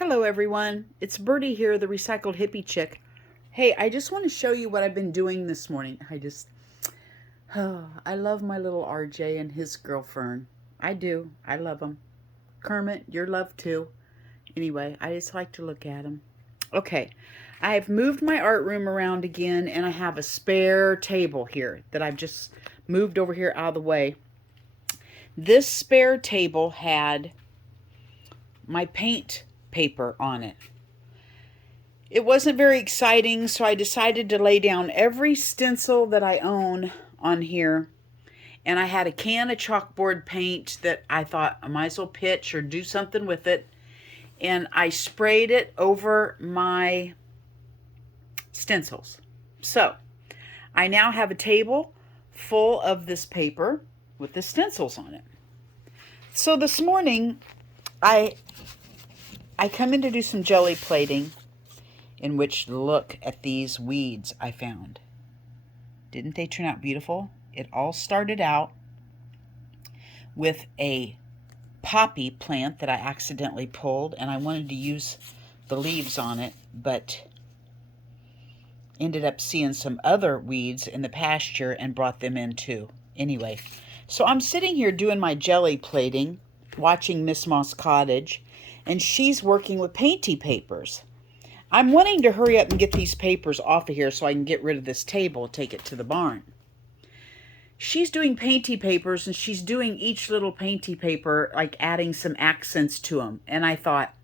Hello everyone, it's Birdie here, the recycled hippie chick. Hey, I just want to show you what I've been doing this morning. I love my little RJ and his girlfriend. I do, I love them. Kermit, you're loved too. Anyway, I just like to look at them. Okay, I've moved my art room around again and I have a spare table here that I've just moved over here out of the way. This spare table had my paint paper on it. It wasn't very exciting, so I decided to lay down every stencil that I own on here. And I had a can of chalkboard paint that I thought I might as well pitch or do something with it. And I sprayed it over my stencils. So I now have a table full of this paper with the stencils on it. So this morning, I come in to do some jelly plating, in which look at these weeds I found. Didn't they turn out beautiful? It all started out with a poppy plant that I accidentally pulled, and I wanted to use the leaves on it, but ended up seeing some other weeds in the pasture and brought them in too. Anyway, so I'm sitting here doing my jelly plating, watching Miss Moss Cottage, and she's working with Painty papers. I'm wanting to hurry up and get these papers off of here so I can get rid of this table and take it to the barn. She's doing Painty papers, and she's doing each little Painty paper, like adding some accents to them. And I thought,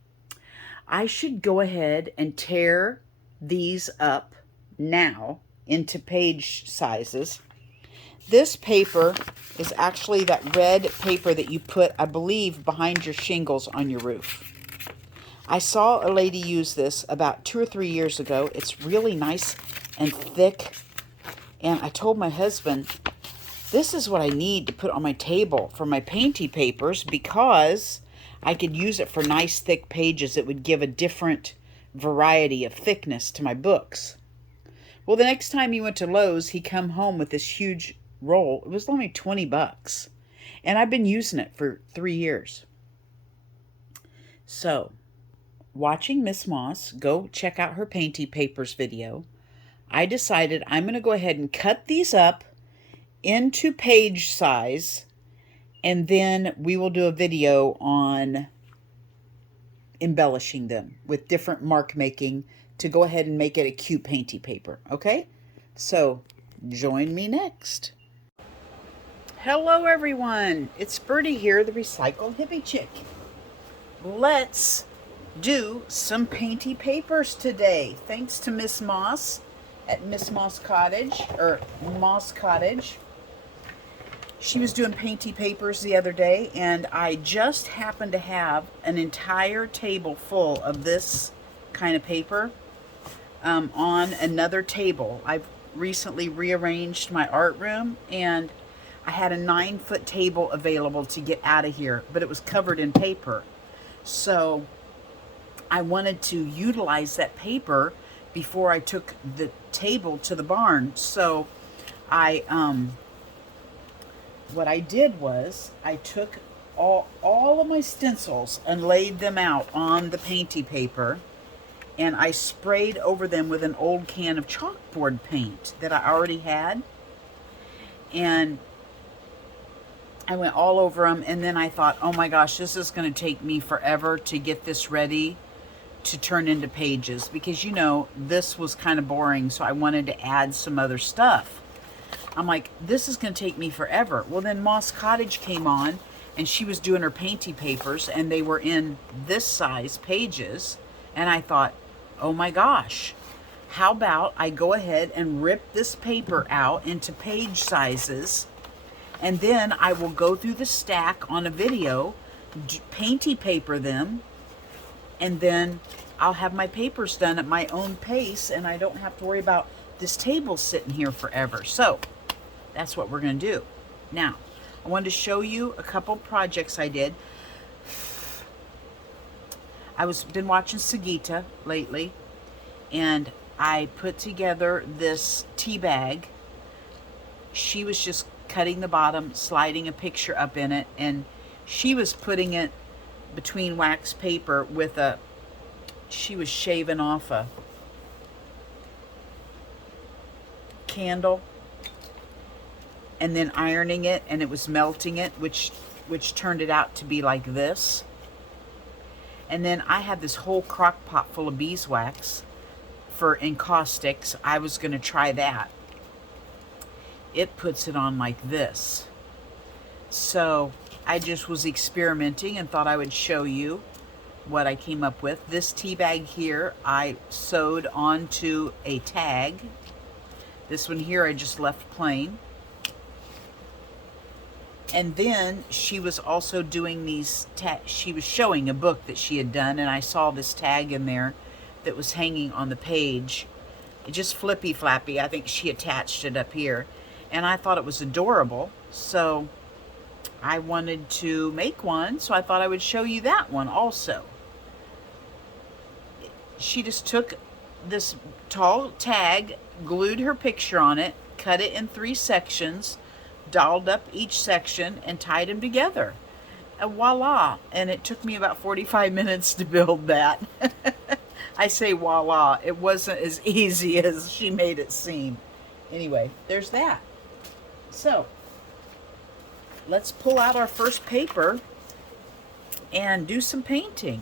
I should go ahead and tear these up now into page sizes. This paper is actually that red paper that you put, I believe, behind your shingles on your roof. I saw a lady use this about 2 or 3 years ago. It's really nice and thick. And I told my husband, this is what I need to put on my table for my Painty papers, because I could use it for nice thick pages. It would give a different variety of thickness to my books. Well, the next time he went to Lowe's, he come home with this huge roll. It was only 20 bucks. And I've been using it for 3 years. So, watching Miss Moss go check out her Painty papers video, I decided I'm going to go ahead and cut these up into page size, and then we will do a video on embellishing them with different mark making to go ahead and make it a cute Painty paper. Okay? So, join me next. Hello everyone, it's Birdie here, the recycled hippie chick. Let's do some Painty papers today, thanks to Miss Moss at Miss Moss Cottage, or Moss Cottage. She was doing Painty papers the other day, and I just happened to have an entire table full of this kind of paper on another table. I've recently rearranged my art room, and I had a 9-foot table available to get out of here, but it was covered in paper. So I wanted to utilize that paper before I took the table to the barn. So what I did was I took all of my stencils and laid them out on the Painty paper, and I sprayed over them with an old can of chalkboard paint that I already had, and I went all over them. And then I thought, oh my gosh, this is going to take me forever to get this ready to turn into pages, because you know this was kind of boring, so I wanted to add some other stuff. I'm like, this is going to take me forever. Well, then Moss Cottage came on, and she was doing her Painty papers, and they were in this size pages, and I thought, oh my gosh, how about I go ahead and rip this paper out into page sizes, and then I will go through the stack on a video, Painty paper them, and then I'll have my papers done at my own pace, and I don't have to worry about this table sitting here forever. So that's what we're going to do. Now, I wanted to show you a couple projects I did. Been watching Sagita lately, and I put together this tea bag. She was just cutting the bottom, sliding a picture up in it, and she was putting it between wax paper with a she was shaving off a candle and then ironing it, and it was melting it, which turned it out to be like this. And then I had this whole crock pot full of beeswax for encaustics. I was going to try that. It puts it on like this. So I just was experimenting and thought I would show you what I came up with. This tea bag here I sewed onto a tag. This one here I just left plain. And then she was also doing these, she was showing a book that she had done, and I saw this tag in there that was hanging on the page. Just flippy flappy. I think she attached it up here. And I thought it was adorable, so I wanted to make one, so I thought I would show you that one also. She just took this tall tag, glued her picture on it, cut it in 3 sections, dolled up each section, and tied them together. And voila! And it took me about 45 minutes to build that. I say voila, it wasn't as easy as she made it seem. Anyway, there's that. So, let's pull out our first paper and do some painting.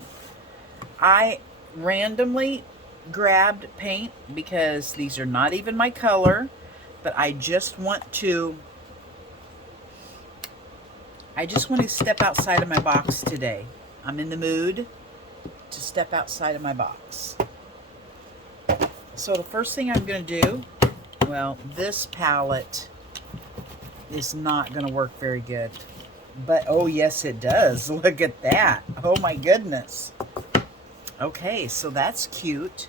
I randomly grabbed paint because these are not even my color, but I just want to step outside of my box today. I'm in the mood to step outside of my box. So the first thing I'm going to do, well, this palette is not going to work very good. But, oh yes it does. Look at that. Oh my goodness. Okay, so that's cute.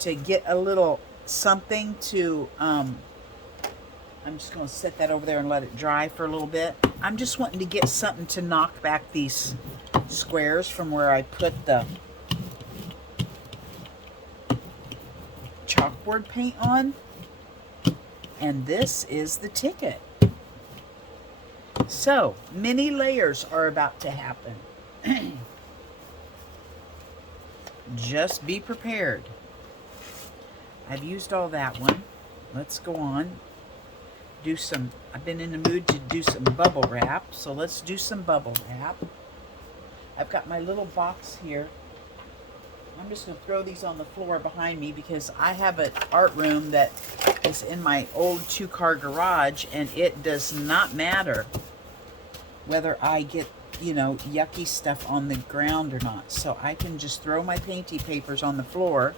To get a little something to, I'm just going to set that over there and let it dry for a little bit. I'm just wanting to get something to knock back these squares from where I put the chalkboard paint on. And this is the ticket. So, many layers are about to happen. Just be prepared. I've used all that one. Let's go on. I've been in the mood to do some bubble wrap, so let's do some bubble wrap. I've got my little box here. I'm just going to throw these on the floor behind me because I have an art room that is in my old 2-car garage, and it does not matter whether I get, you know, yucky stuff on the ground or not. So I can just throw my painty papers on the floor.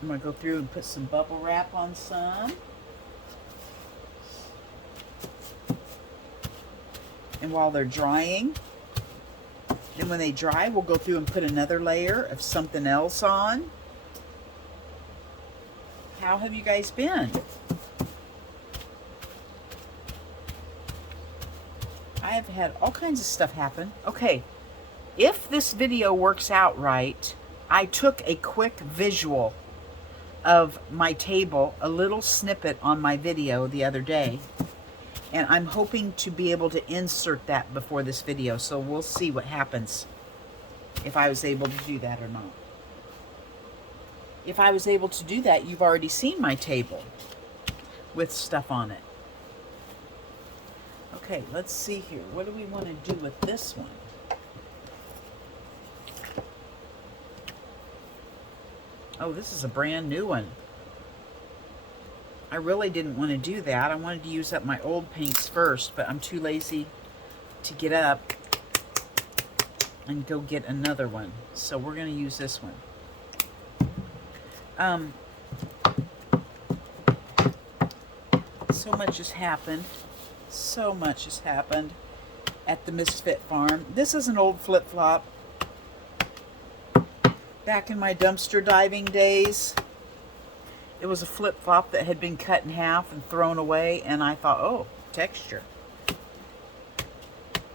I'm going to go through and put some bubble wrap on some. And while they're drying, then when they dry, we'll go through and put another layer of something else on. How have you guys been? I have had all kinds of stuff happen. Okay, if this video works out right, I took a quick visual of my table, a little snippet on my video the other day, and I'm hoping to be able to insert that before this video, so we'll see what happens if I was able to do that or not. If I was able to do that, you've already seen my table with stuff on it. Okay, let's see here. What do we want to do with this one? Oh, this is a brand new one. I really didn't want to do that. I wanted to use up my old paints first, but I'm too lazy to get up and go get another one. So we're going to use this one. So much has happened. So much has happened at the Misfit Farm. This is an old flip-flop. Back in my dumpster diving days, it was a flip-flop that had been cut in half and thrown away, and I thought, oh, texture.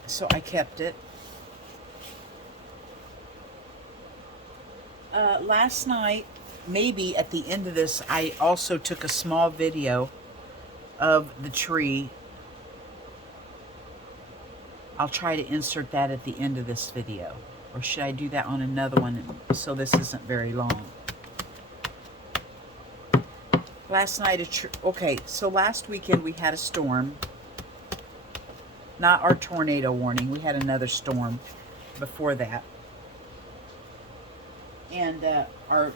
So I kept it. Last night, maybe at the end of this, I also took a small video of the tree I'll try to insert that at the end of this video. Or should I do that on another one so this isn't very long? Last night, okay, so last weekend we had a storm. Not our tornado warning. We had another storm before that. And oh,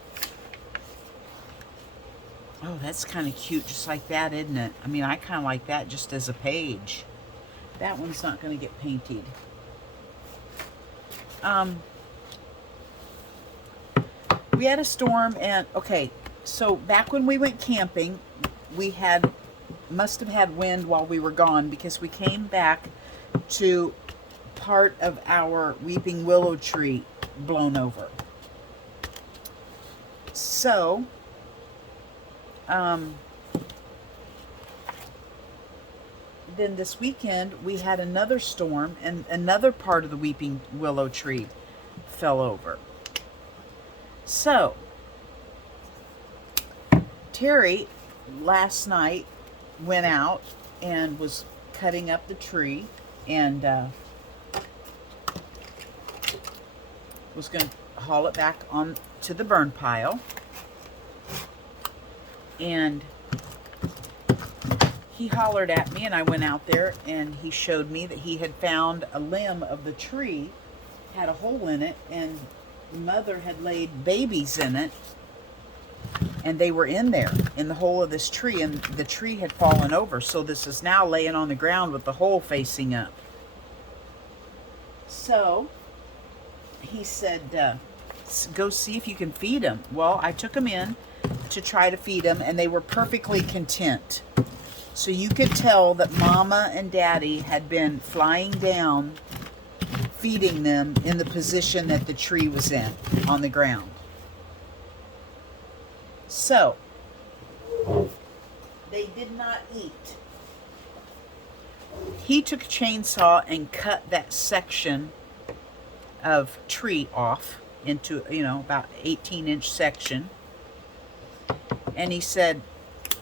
that's kind of cute, just like that, isn't it? I mean, I kind of like that just as a page. That one's not going to get painted. We had a storm, and okay, so back when we went camping, we must have had wind while we were gone, because we came back to part of our weeping willow tree blown over. So, then this weekend we had another storm, and another part of the weeping willow tree fell over. So, Terry last night went out and was cutting up the tree, and was going to haul it back on to the burn pile. And he hollered at me, and I went out there, and he showed me that he had found a limb of the tree, had a hole in it, and Mother had laid babies in it, and they were in there in the hole of this tree, and the tree had fallen over, so this is now laying on the ground with the hole facing up. So he said, go see if you can feed them. Well, I took them in to try to feed them, and they were perfectly content. So you could tell that Mama and Daddy had been flying down, feeding them in the position that the tree was in, on the ground. So, they did not eat. He took a chainsaw and cut that section of tree off into, about 18-inch section. And he said,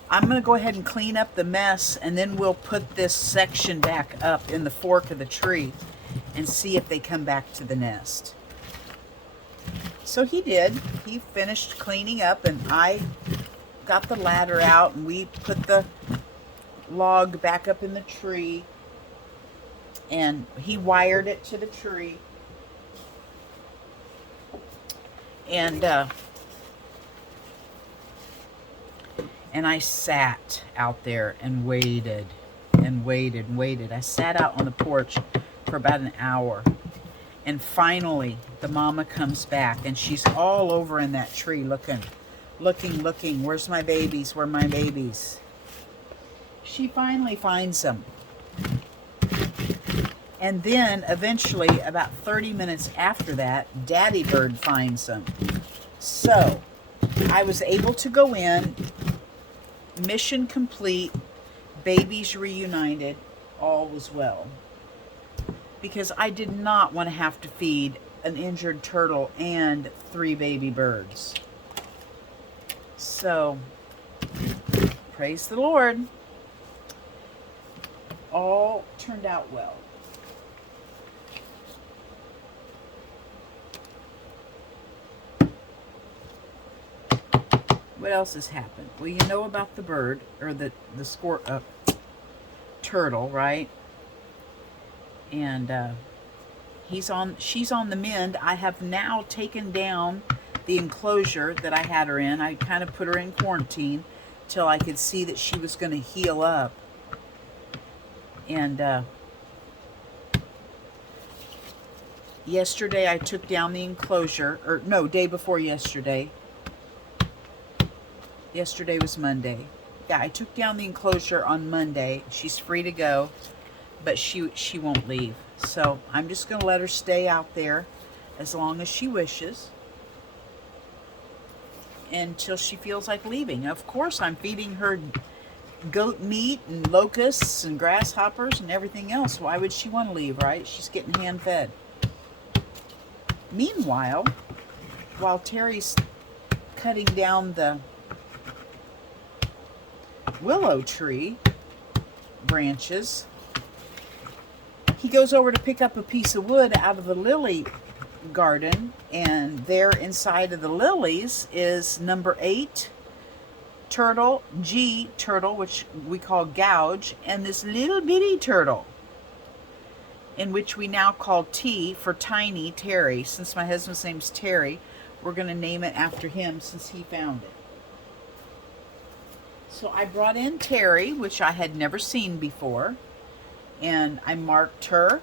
I'm going to go ahead and clean up the mess, and then we'll put this section back up in the fork of the tree and see if they come back to the nest. So he did. He finished cleaning up, and I got the ladder out, and we put the log back up in the tree, and he wired it to the tree. And I sat out there and waited and waited and waited. I sat out on the porch for about an hour. And finally, the mama comes back, and she's all over in that tree looking. Where's my babies? Where are my babies? She finally finds them. And then, eventually, about 30 minutes after that, Daddy Bird finds them. So, I was able to go in. Mission complete. Babies reunited. All was well. Because I did not want to have to feed an injured turtle and 3 baby birds. So, praise the Lord. All turned out well. What else has happened? Well, you know about the bird, or the turtle, right? And she's on the mend. I have now taken down the enclosure that I had her in. I kind of put her in quarantine till I could see that she was going to heal up. And yesterday I took down the enclosure, or no, day before yesterday. Yesterday was Monday. Yeah, I took down the enclosure on Monday. She's free to go, but she won't leave. So I'm just going to let her stay out there as long as she wishes, until she feels like leaving. Of course, I'm feeding her goat meat and locusts and grasshoppers and everything else. Why would she want to leave, right? She's getting hand-fed. Meanwhile, while Terry's cutting down the willow tree branches, he goes over to pick up a piece of wood out of the lily garden, and there inside of the lilies is number 8 turtle, G turtle, which we call Gouge, and this little bitty turtle, in which we now call T for Tiny Terry. Since my husband's name's Terry, we're going to name it after him since he found it. So I brought in Terry, which I had never seen before, and I marked her,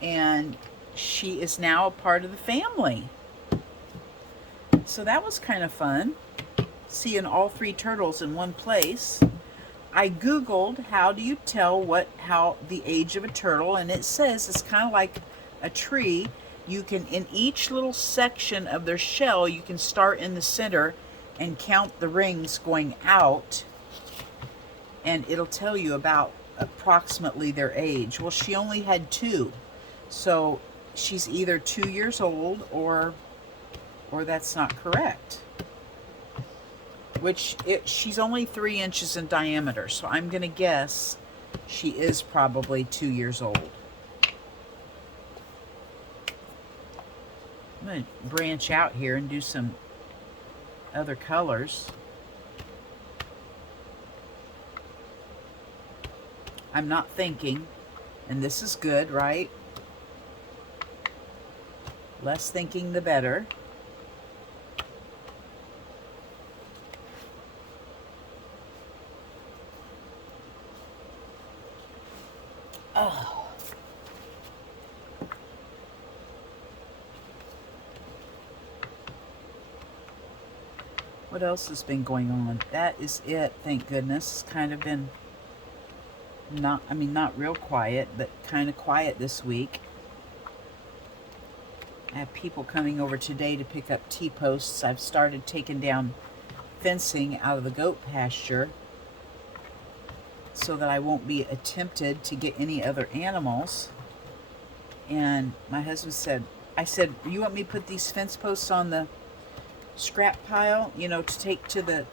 and she is now a part of the family. So that was kind of fun, seeing all 3 turtles in one place. I Googled how do you tell how the age of a turtle, and it says it's kind of like a tree. You can, in each little section of their shell, you can start in the center and count the rings going out, and it'll tell you about approximately their age. Well, she only had 2, so she's either 2 years old or that's not correct. She's only 3 inches in diameter, so I'm gonna guess she is probably 2 years old. I'm gonna branch out here and do some other colors. I'm not thinking, and this is good, right? Less thinking, the better. Oh. What else has been going on? That is it, thank goodness. It's kind of been not real quiet, but kind of quiet this week. I have people coming over today to pick up T-posts. I've started taking down fencing out of the goat pasture so that I won't be tempted to get any other animals. And my husband said, I said, you want me to put these fence posts on the scrap pile, you know, to take to the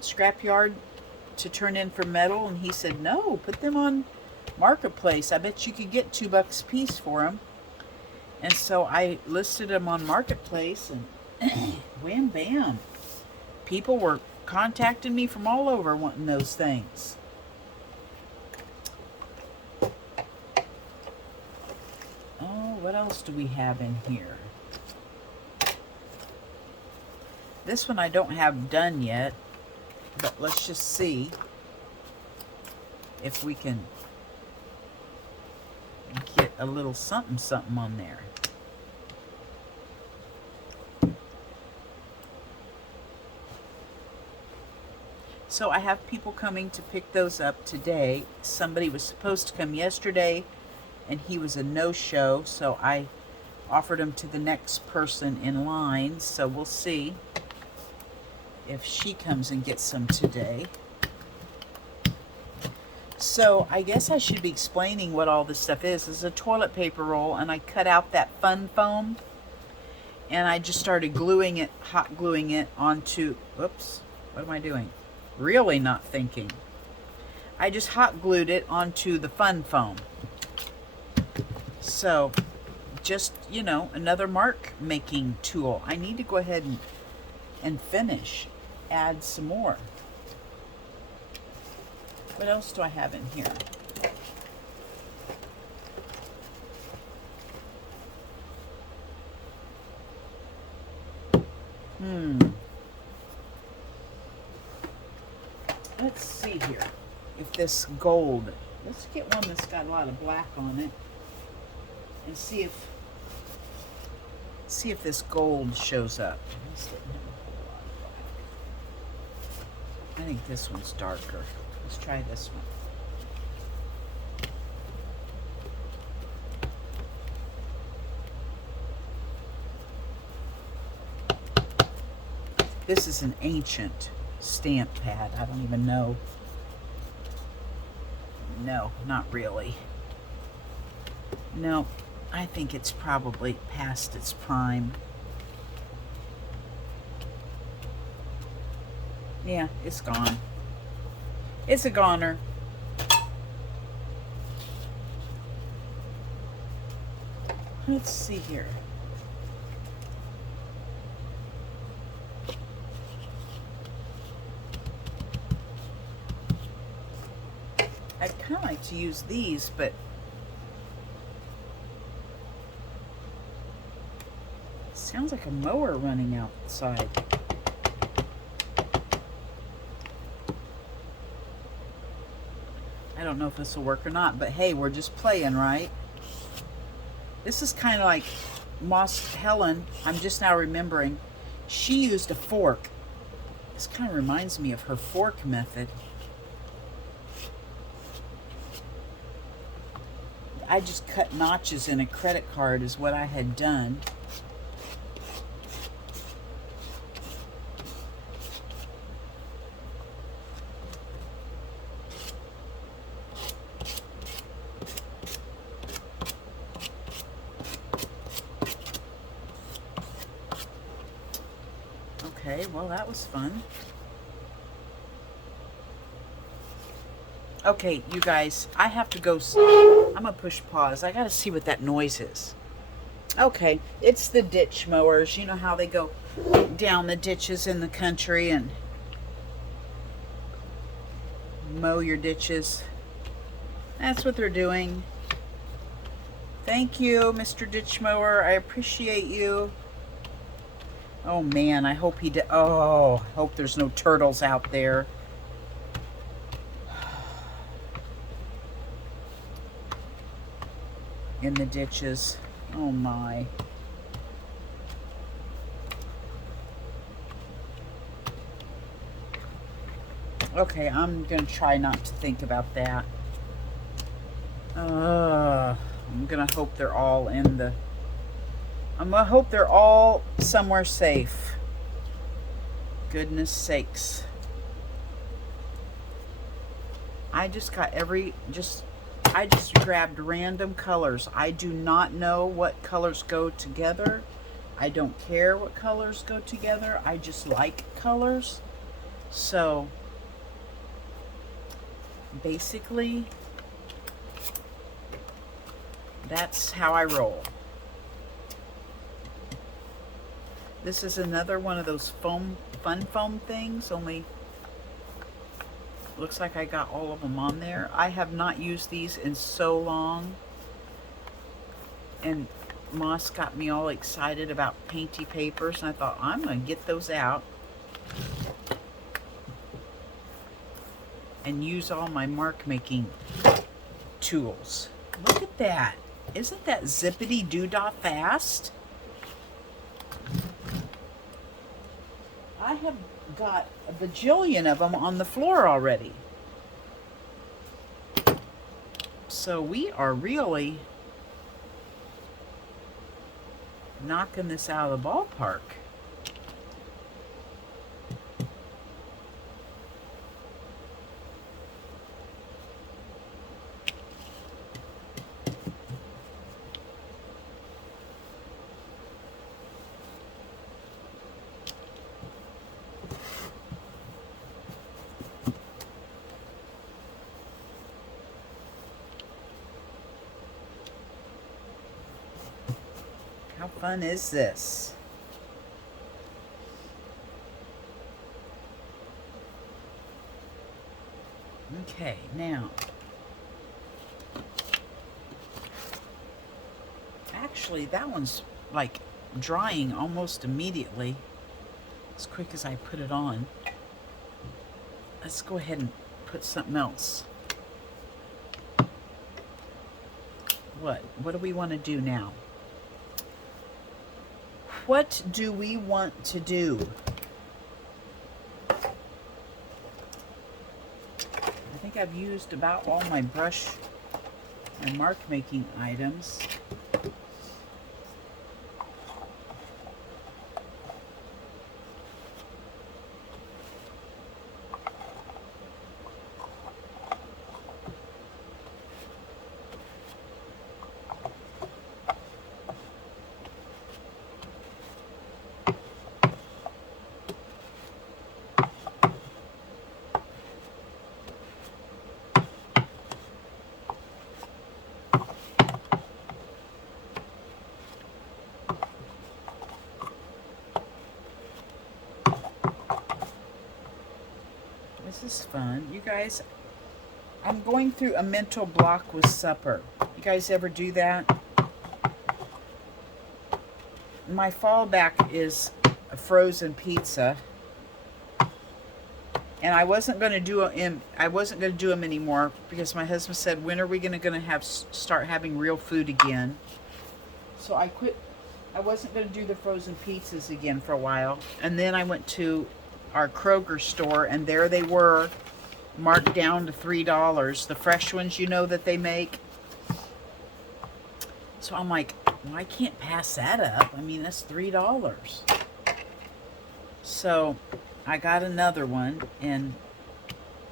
scrap yard to turn in for metal? And he said, no, put them on Marketplace. I bet you could get $2 a piece for them. And so I listed them on Marketplace, and wham bam, people were contacting me from all over wanting those things. Oh, what else do we have in here? This one I don't have done yet, but let's just see if we can get a little something something on there. So I have people coming to pick those up today. Somebody was supposed to come yesterday, and he was a no-show, so I offered him to the next person in line. So we'll see if she comes and gets some today. So I guess I should be explaining what all this stuff is. This is a toilet paper roll, and I cut out that fun foam, and I just started gluing it, hot gluing it onto, whoops, what am I doing? Really not thinking. I just hot glued it onto the fun foam. So just, you know, another mark making tool. I need to go ahead and finish, add some more. What else do I have in here? Let's see here. If this gold, let's get one that's got a lot of black on it, and see if this gold shows up. I think this one's darker. Let's try this one. This is an ancient stamp pad. I don't even know. No, not really. No, I think it's probably past its prime. Yeah, it's gone. It's a goner. Let's see here. I'd kind of like to use these, but it sounds like a mower running outside. I don't know if this will work or not, but hey, we're just playing, right? This is kind of like Moss Helen. I'm just now remembering. She used a fork. This kind of reminds me of her fork method. I just cut notches in a credit card is what I had done. Okay, well, that was fun. Okay, you guys, I have to go. I'm going to push pause. I got to see what that noise is. Okay, it's the ditch mowers. You know how they go down the ditches in the country and mow your ditches. That's what they're doing. Thank you, Mr. Ditch Mower. I appreciate you. Oh man, I hope he did. Oh, I hope there's no turtles out there. In the ditches. Oh my. Okay, I'm gonna try not to think about that. I'm gonna hope they're all in the... I'm gonna hope they're all somewhere safe. Goodness sakes. I just got I just grabbed random colors. I do not know what colors go together. I don't care what colors go together. I just like colors. So basically, that's how I roll. This is another one of those fun foam things, only looks like I got all of them on there. I have not used these in so long. And Moss got me all excited about Painty papers, and I thought, I'm going to get those out and use all my mark making tools. Look at that. Isn't that zippity doo-dah fast? I have got a bajillion of them on the floor already. So we are really knocking this out of the ballpark. How fun is this? Okay, now, actually that one's like drying almost immediately, as quick as I put it on. Let's go ahead and put something else. What do we want to do now? What do we want to do? I think I've used about all my brush and mark making items. This is fun. You guys, I'm going through a mental block with supper. You guys ever do that? My fallback is a frozen pizza. And I wasn't going to do them anymore because my husband said, when are we going to start having real food again? So I quit. I wasn't going to do the frozen pizzas again for a while. And then I went to our Kroger store, and there they were, marked down to $3. The fresh ones, you know, that they make. So I'm like, well, I can't pass that up. I mean, that's $3. So I got another one, and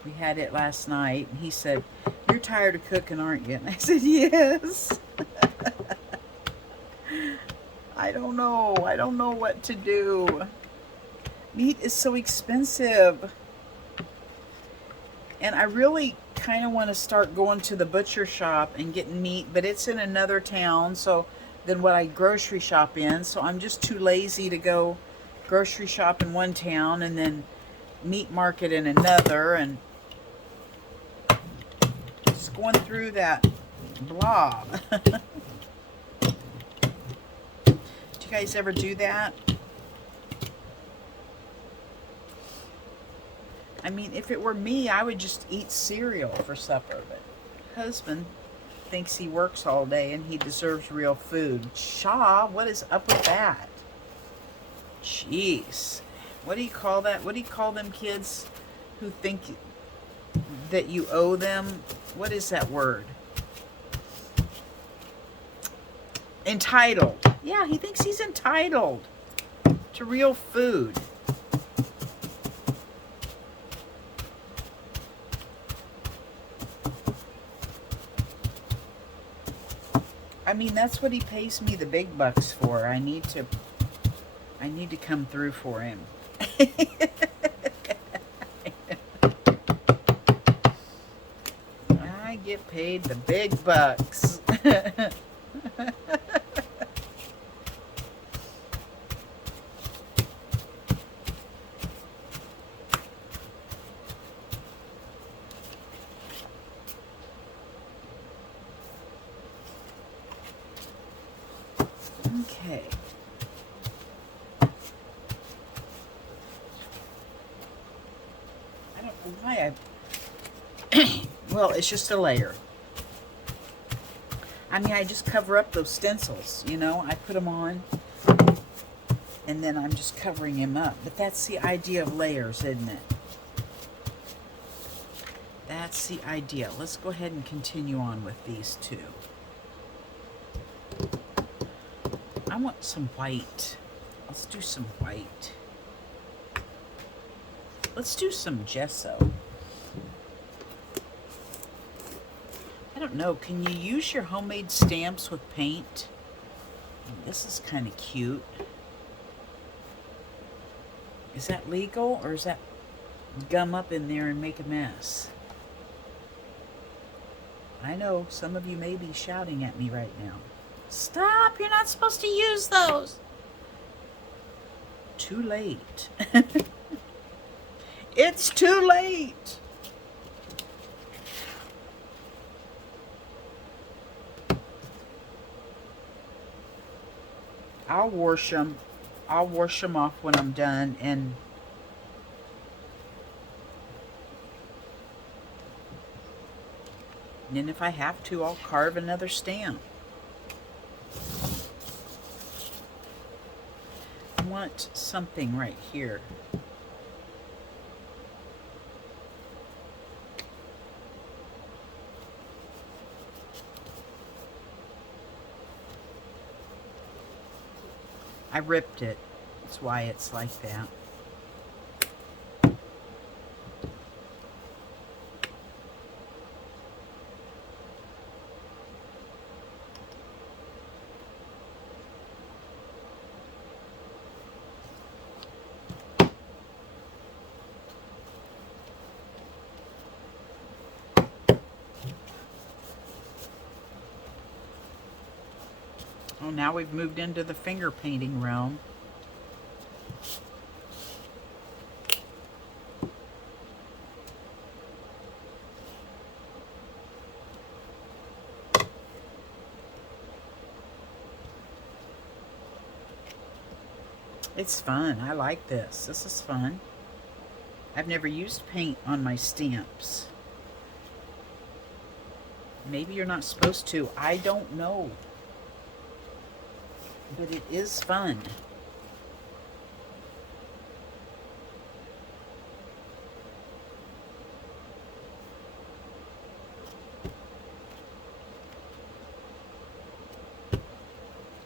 we had it last night. And he said, "You're tired of cooking, aren't you?" And I said, "Yes." I don't know. I don't know what to do. Meat is so expensive. And I really kind of want to start going to the butcher shop and getting meat, but it's in another town, so than what I grocery shop in. So I'm just too lazy to go grocery shop in one town and then meat market in another, and just going through that blah. Do you guys ever do that? I mean, if it were me, I would just eat cereal for supper, but husband thinks he works all day and he deserves real food. Shaw, what is up with that? Jeez. What do you call that? What do you call them kids who think that you owe them? What is that word? Entitled. Yeah, he thinks he's entitled to real food. I mean, that's what he pays me the big bucks for. I need to come through for him. I get paid the big bucks. Okay. I don't know why well, it's just a layer. I mean, I just cover up those stencils, you know. I put them on, and then I'm just covering him up. But that's the idea of layers, isn't it? That's the idea. Let's go ahead and continue on with these two. I want some white. Let's do some white. Let's do some gesso. I don't know. Can you use your homemade stamps with paint? This is kind of cute. Is that legal, or is that gum up in there and make a mess? I know some of you may be shouting at me right now. Stop! You're not supposed to use those. Too late. It's too late. I'll wash them. I'll wash them off when I'm done, and then if I have to, I'll carve another stamp. I want something right here. I ripped it. That's why it's like that. Oh, now we've moved into the finger painting realm. It's fun. I like this. This is fun. I've never used paint on my stamps. Maybe you're not supposed to. I don't know. But it is fun.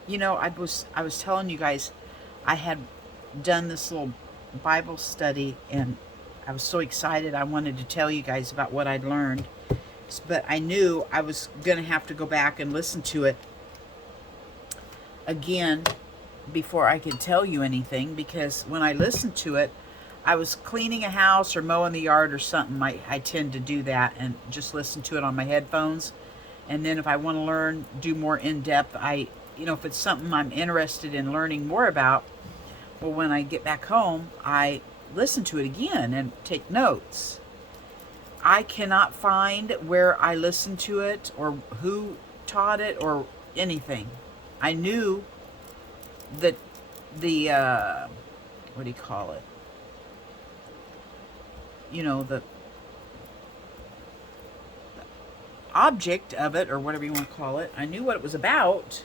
You know, I was telling you guys I had done this little Bible study, and I was so excited I wanted to tell you guys about what I'd learned. But I knew I was going to have to go back and listen to it again before I could tell you anything, because when I listened to it, I was cleaning a house or mowing the yard or something. I tend to do that and just listen to it on my headphones. And then if I want to learn, do more in depth, if it's something I'm interested in learning more about, well, when I get back home, I listen to it again and take notes. I cannot find where I listened to it or who taught it or anything. I knew that the, what do you call it? The object of it, or whatever you want to call it. I knew what it was about,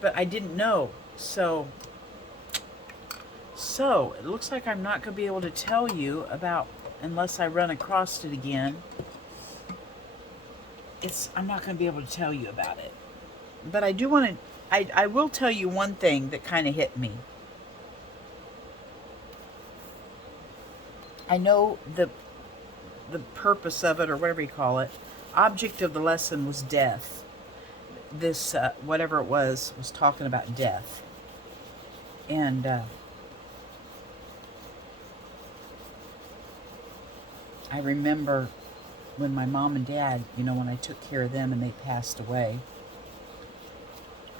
but I didn't know. So it looks like I'm not going to be able to tell you about, unless I run across it again. I'm not going to be able to tell you about it. But I do want to, I will tell you one thing that kind of hit me. I know the purpose of it, or whatever you call it. Object of the lesson was death. This, whatever it was talking about death. And I remember when my mom and dad, when I took care of them and they passed away,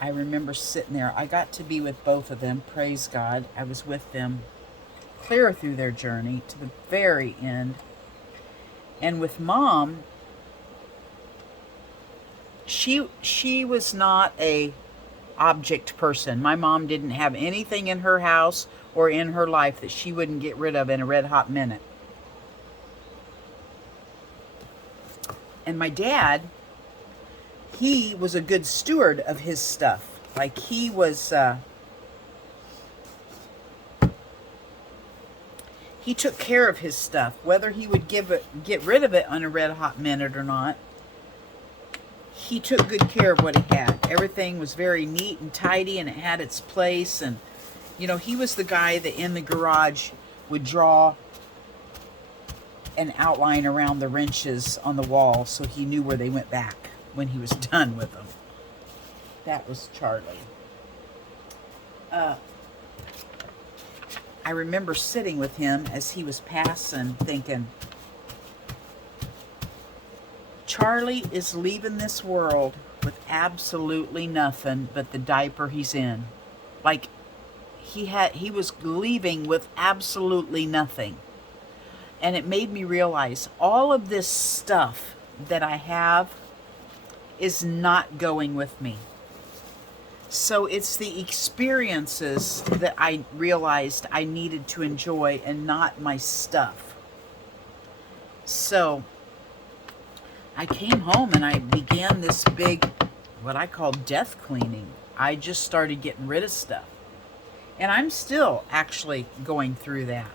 I remember sitting there. I got to be with both of them, praise God. I was with them clear through their journey to the very end. And with Mom, she was not a object person. My mom didn't have anything in her house or in her life that she wouldn't get rid of in a red hot minute. And my dad, he was a good steward of his stuff. Like, he was, he took care of his stuff. Whether he would get rid of it on a red hot minute or not, he took good care of what he had. Everything was very neat and tidy, and it had its place. And, he was the guy that in the garage would draw an outline around the wrenches on the wall so he knew where they went back when he was done with them. That was Charlie. I remember sitting with him as he was passing, thinking, Charlie is leaving this world with absolutely nothing but the diaper he's in. Like, he was leaving with absolutely nothing. And it made me realize all of this stuff that I have is not going with me. So it's the experiences that I realized I needed to enjoy and not my stuff. So I came home and I began this big, what I call death cleaning. I just started getting rid of stuff. And I'm still actually going through that.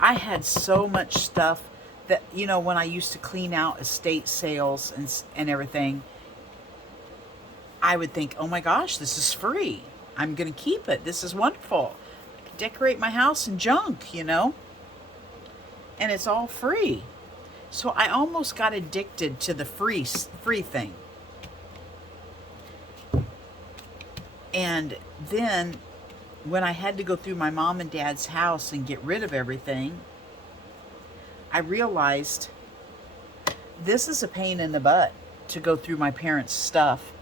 I had so much stuff that, when I used to clean out estate sales and everything, I would think, oh my gosh, this is free. I'm going to keep it. This is wonderful. I can decorate my house in junk, and it's all free. So I almost got addicted to the free thing. And then when I had to go through my mom and dad's house and get rid of everything, I realized this is a pain in the butt to go through my parents' stuff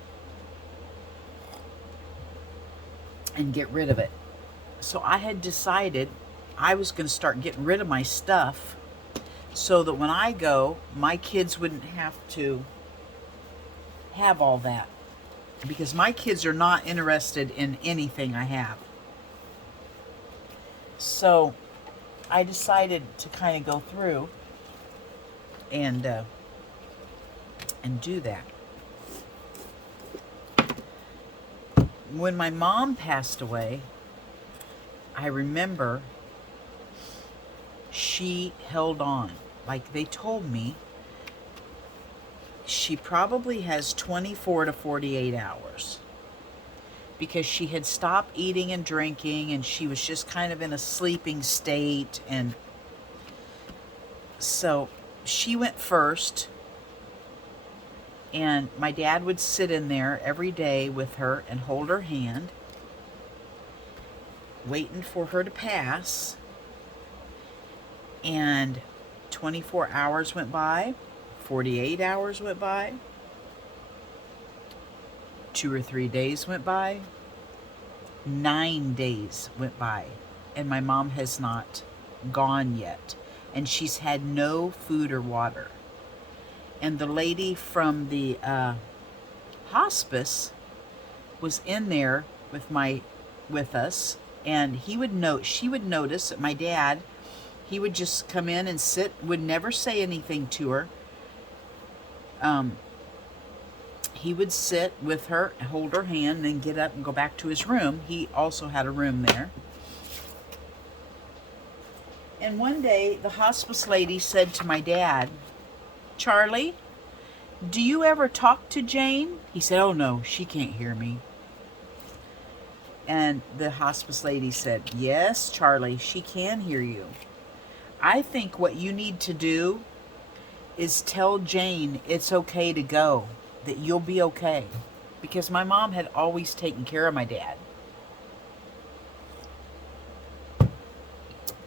and get rid of it. So I had decided I was going to start getting rid of my stuff so that when I go, my kids wouldn't have to have all that. Because my kids are not interested in anything I have. So I decided to kind of go through and do that. When my mom passed away, I remember she held on. Like they told me, she probably has 24 to 48 hours, because she had stopped eating and drinking, and she was just kind of in a sleeping state. And so she went first, and my dad would sit in there every day with her and hold her hand, waiting for her to pass. And 24 hours went by, 48 hours went by, 2 or 3 days went by, 9 days went by, and my mom has not gone yet. And she's had no food or water. And the lady from the hospice was in there with us, and she would notice that my dad, he would just come in and sit, would never say anything to her. He would sit with her, hold her hand, and then get up and go back to his room. He also had a room there. And one day, the hospice lady said to my dad, "Charlie, do you ever talk to Jane?" He said, "Oh no, she can't hear me." And the hospice lady said, "Yes, Charlie, she can hear you. I think what you need to do is tell Jane it's okay to go, that you'll be okay." Because my mom had always taken care of my dad.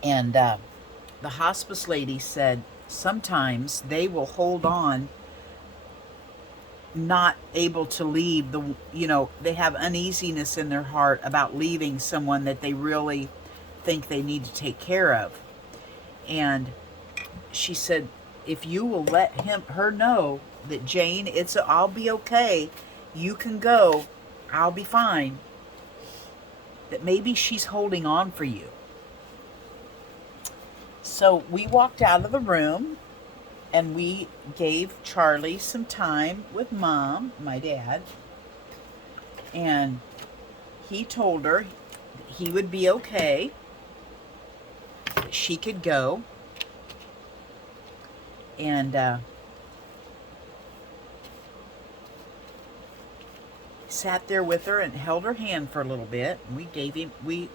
And the hospice lady said sometimes they will hold on, not able to leave they have uneasiness in their heart about leaving someone that they really think they need to take care of. And she said, if you will let her know that Jane, I'll be okay, you can go, I'll be fine, that maybe she's holding on for you. So we walked out of the room, and we gave Charlie some time with Mom, my dad, and he told her he would be okay, that she could go. And sat there with her and held her hand for a little bit. And we gave him, me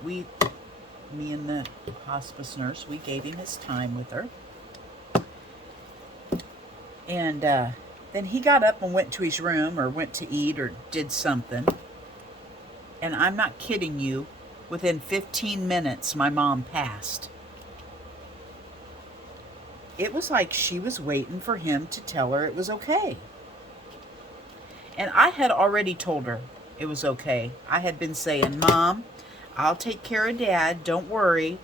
and the hospice nurse, we gave him his time with her. And then he got up and went to his room, or went to eat, or did something. And I'm not kidding you, within 15 minutes, my mom passed. It was like she was waiting for him to tell her it was okay. And I had already told her it was okay. I had been saying, "Mom, I'll take care of Dad, don't worry."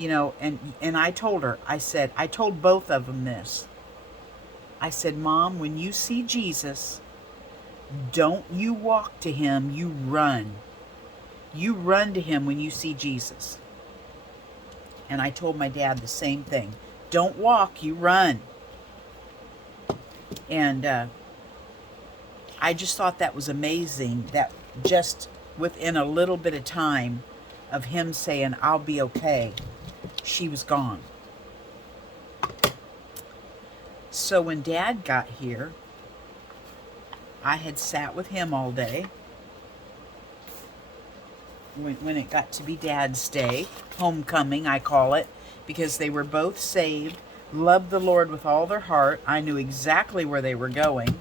And I told her, I told both of them this. I said, "Mom, when you see Jesus, don't you walk to him, you run. You run to him when you see Jesus." And I told my dad the same thing. Don't walk, you run. And I just thought that was amazing, that just within a little bit of time of him saying, "I'll be okay," she was gone. So when Dad got here, I had sat with him all day. When it got to be Dad's day, homecoming I call it, because they were both saved, loved the Lord with all their heart. I knew exactly where they were going.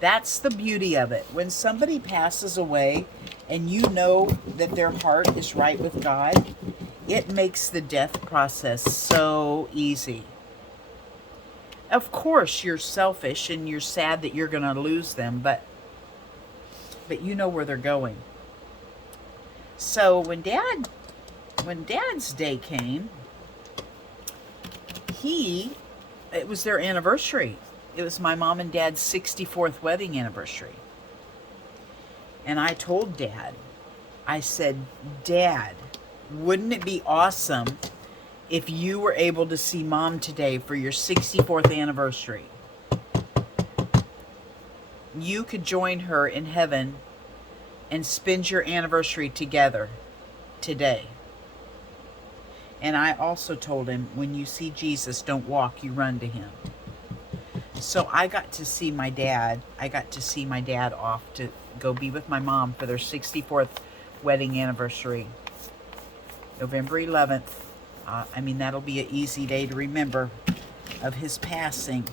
That's the beauty of it. When somebody passes away and you know that their heart is right with God, it makes the death process so easy. Of course, you're selfish and you're sad that you're going to lose them, but you know where they're going. So when Dad's day came, it was their anniversary. It was my mom and Dad's 64th wedding anniversary. And I told Dad, I said, "Dad, Wouldn't it be awesome if you were able to see Mom today for your 64th anniversary? You could join her in heaven and spend your anniversary together today. And I also told him, when you see Jesus, don't walk, you run to him. So I got to see my dad. I got to see my dad off to go be with my mom for their 64th wedding anniversary. November 11th. I mean, that'll be an easy day to remember of his passing.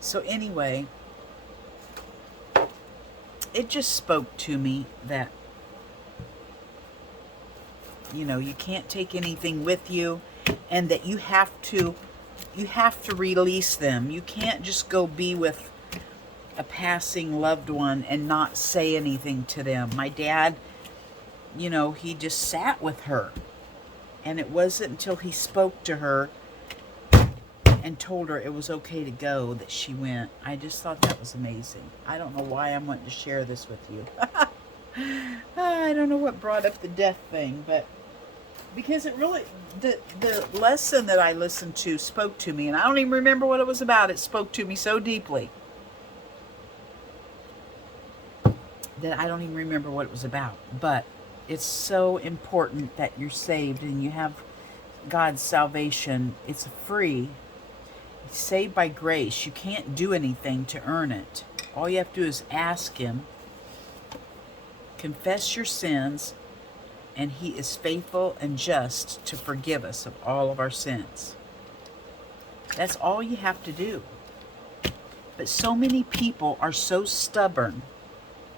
So anyway, it just spoke to me that, you know, you can't take anything with you, and that you have to release them. You can't just go be with a passing loved one and not say anything to them. My dad, you know, he just sat with her, and it wasn't until he spoke to her and told her it was okay to go that she went. I just thought that was amazing. I don't know why I'm wanting to share this with you. I don't know what brought up the death thing, but because it really, the lesson that I listened to spoke to me, and I don't even remember what it was about. It spoke to me so deeply that I don't even remember what it was about. But it's so important that you're saved and you have God's salvation. It's free. It's saved by grace. You can't do anything to earn it. All you have to do is ask him, confess your sins, and he is faithful and just to forgive us of all of our sins. That's all you have to do. But so many people are so stubborn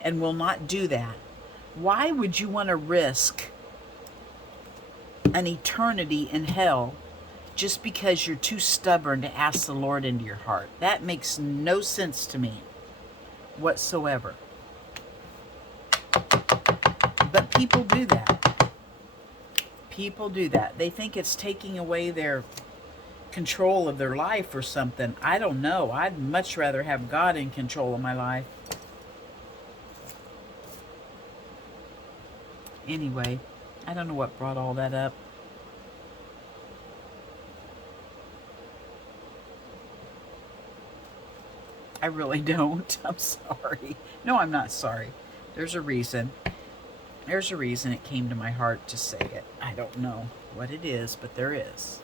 and will not do that. Why would you want to risk an eternity in hell just because you're too stubborn to ask the Lord into your heart? That makes no sense to me whatsoever. But people do that. People do that. They think it's taking away their control of their life or something. I don't know. I'd much rather have God in control of my life. Anyway, I don't know what brought all that up. I really don't. I'm sorry. No, I'm not sorry. There's a reason. There's a reason it came to my heart to say it. I don't know what it is, but there is.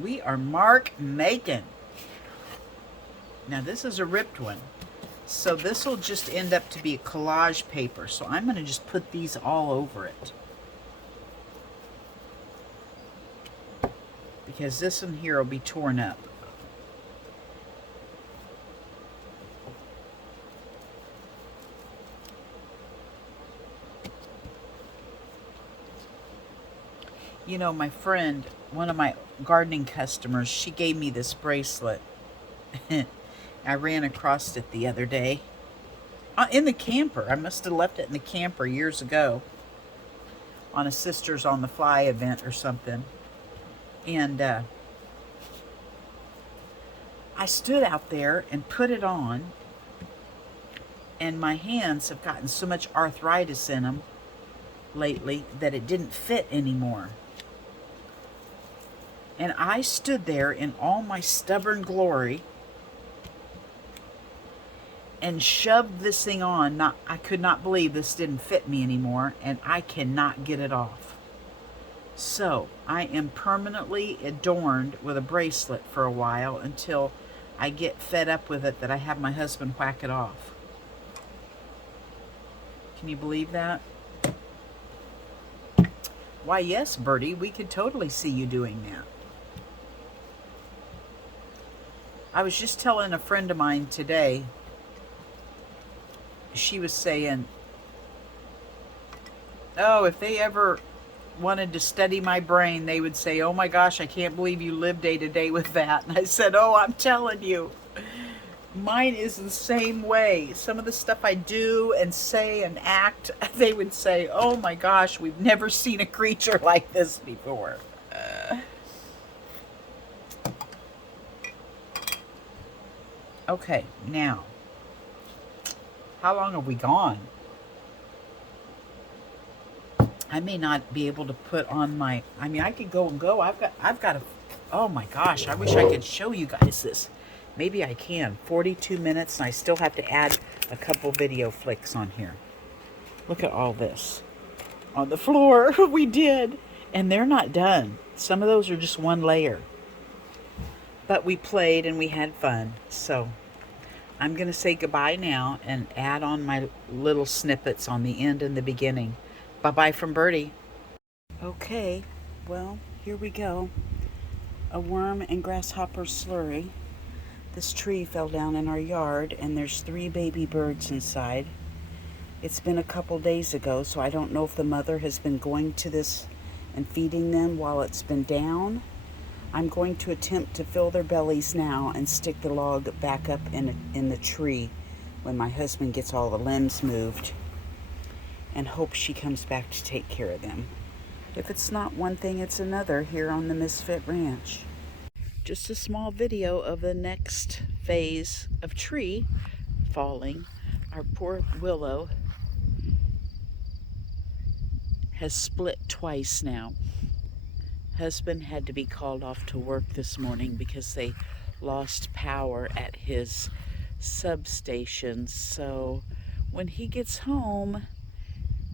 We are mark making. Now this is a ripped one. So this will just end up to be a collage paper. So I'm going to just put these all over it. Because this one here will be torn up. You know, my friend, one of my gardening customers, she gave me this bracelet. I ran across it the other day. In the camper. I must have left it in the camper years ago. On a Sisters on the Fly event or something. And I stood out there and put it on. And my hands have gotten so much arthritis in them lately that it didn't fit anymore. And I stood there in all my stubborn glory and shoved this thing on. I could not believe this didn't fit me anymore, and I cannot get it off. So I am permanently adorned with a bracelet for a while until I get fed up with it that I have my husband whack it off. Can you believe that? Why, yes, Bertie, we could totally see you doing that. I was just telling a friend of mine today, she was saying, oh, if they ever wanted to study my brain, they would say, oh my gosh, I can't believe you live day to day with that. And I said, oh, I'm telling you, mine is the same way. Some of the stuff I do and say and act, they would say, oh my gosh, we've never seen a creature like this before. Okay, now, how long are we gone? I may not be able to put on my, I mean, I could go and go. I've got a, oh my gosh, I wish I could show you guys this. Maybe I can. 42 minutes, and I still have to add a couple video flicks on here. Look at all this. On the floor, we did. And they're not done. Some of those are just one layer. But we played and we had fun. So I'm going to say goodbye now and add on my little snippets on the end and the beginning. Bye-bye from Birdie. Okay, well, here we go. A worm and grasshopper slurry. This tree fell down in our yard, and there's 3 baby birds inside. It's been a couple days ago, so I don't know if the mother has been going to this and feeding them while it's been down. I'm going to attempt to fill their bellies now and stick the log back up in the tree when my husband gets all the limbs moved, and hope she comes back to take care of them. If it's not one thing, it's another here on the Misfit Ranch. Just a small video of the next phase of tree falling. Our poor willow has split twice now. Husband had to be called off to work this morning because they lost power at his substation. So when he gets home,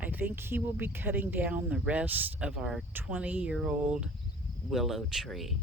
I think he will be cutting down the rest of our 20-year-old willow tree.